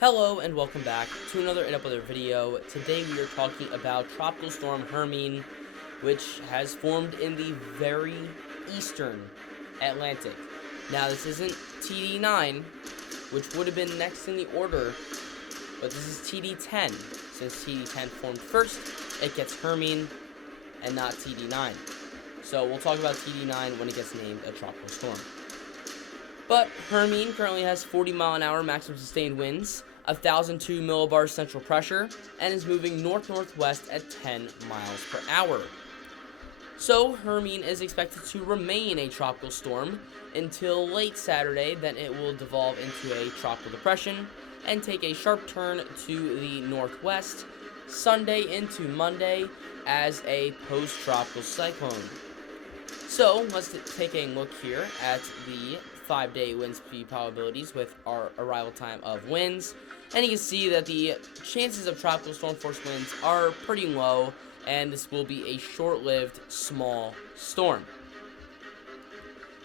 Hello and welcome back to another other video. Today we are talking about Tropical Storm Hermine, which has formed in the very eastern Atlantic. Now this isn't TD9, which would have been next in the order, but this is TD10. Since TD10 formed first, it gets Hermine and not TD9. So we'll talk about TD9 when it gets named a tropical storm. But Hermine currently has 40-mile-an-hour maximum sustained winds, 1,002 millibars central pressure, and is moving north-northwest at 10 miles per hour. So Hermine is expected to remain a tropical storm until late Saturday. Then it will devolve into a tropical depression and take a sharp turn to the northwest Sunday into Monday as a post-tropical cyclone. So let's take a look here at the 5-day wind speed probabilities with our arrival time of winds, and you can see that the chances of tropical storm force winds are pretty low, and this will be a short-lived small storm.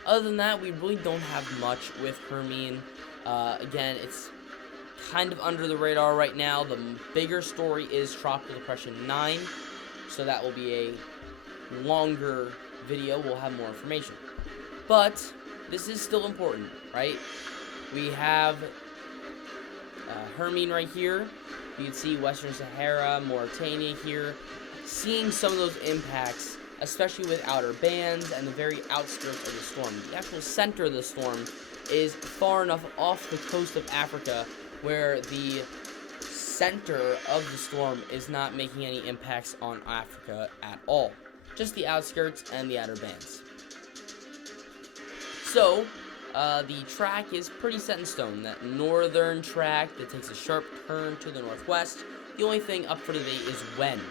Other than that, we really don't have much with Hermine. Again, it's kind of under the radar right now. The bigger story is Tropical Depression 9, so that will be a longer video. We'll have more information, but this is still important, right? We have Hermine right here. You can see Western Sahara, Mauritania here. Seeing some of those impacts, especially with outer bands and the very outskirts of the storm. The actual center of the storm is far enough off the coast of Africa where the center of the storm is not making any impacts on Africa at all. Just the outskirts and the outer bands. So, the track is pretty set in stone. That northern track that takes a sharp turn to the northwest. The only thing up for debate is when.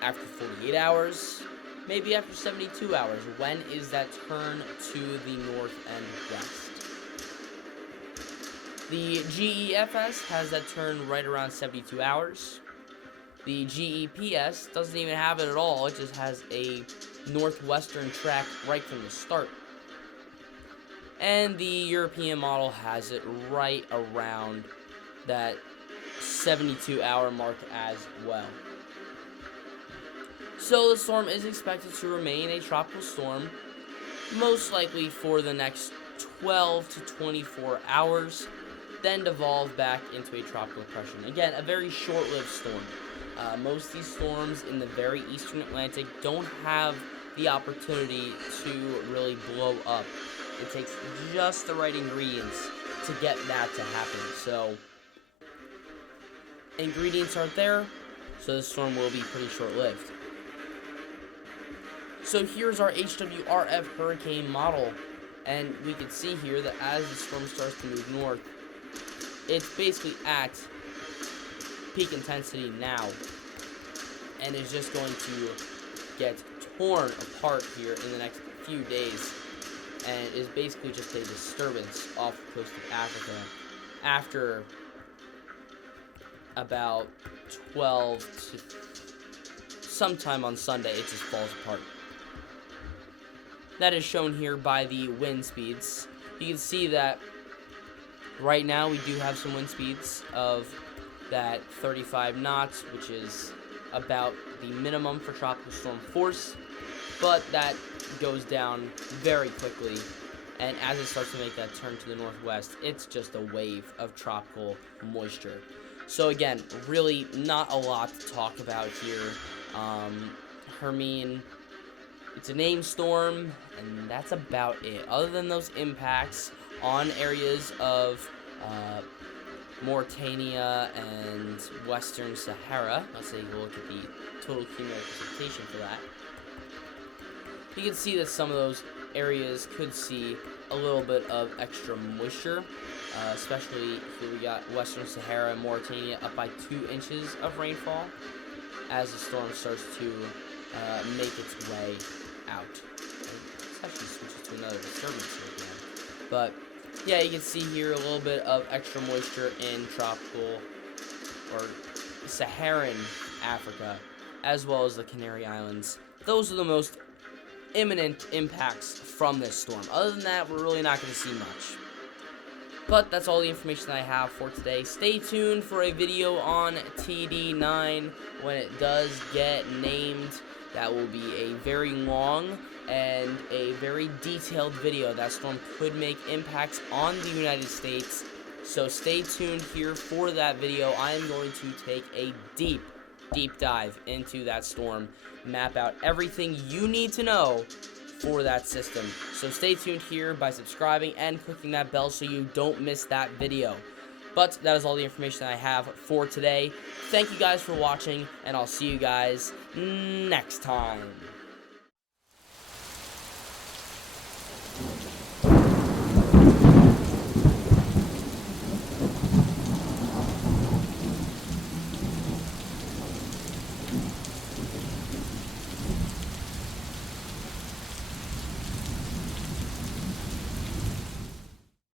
After 48 hours, maybe after 72 hours. When is that turn to the north and west? The GEFS has that turn right around 72 hours. The GEPS doesn't even have it at all. It just has a northwestern track right from the start. And the European model has it right around that 72-hour mark as well. So the storm is expected to remain a tropical storm, most likely for the next 12 to 24 hours, then devolve back into a tropical depression. Again, a very short-lived storm. Most of these storms in the very eastern Atlantic don't have the opportunity to really blow up. It takes just the right ingredients to get that to happen. So, ingredients aren't there, so the storm will be pretty short-lived. So here's our HWRF hurricane model, and we can see here that as the storm starts to move north, it's basically at peak intensity now, and is just going to get torn apart here in the next few days, and is basically just a disturbance off the coast of Africa. After about 12 to sometime on Sunday, it just falls apart. That is shown here by the wind speeds. You can see that right now we do have some wind speeds of that 35 knots, which is about the minimum for tropical storm force, but that goes down very quickly, and as it starts to make that turn to the northwest, it's just a wave of tropical moisture. So again, really not a lot to talk about here. Hermine, it's a named storm, and that's about it. Other than those impacts on areas of Mauritania and Western Sahara. Let's take a look at the total cumulative precipitation for that. You can see that some of those areas could see a little bit of extra moisture, especially here we got Western Sahara and Mauritania up by 2 inches of rainfall as the storm starts to make its way out. Let's actually switch to another disturbance here again. But yeah, you can see here a little bit of extra moisture in tropical or Saharan Africa, as well as the Canary Islands. Those are the most imminent impacts from this storm. Other than that, we're really not going to see much. But that's all the information I have for today. Stay tuned for a video on TD9 when it does get named. That will be a very long and a very detailed video. That storm could make impacts on the United States. So stay tuned here for that video. I am going to take a deep dive into that storm, map out everything you need to know for that system. So stay tuned here by subscribing and clicking that bell so you don't miss that video. But that is all the information I have for today. Thank you guys for watching, and I'll see you guys next time.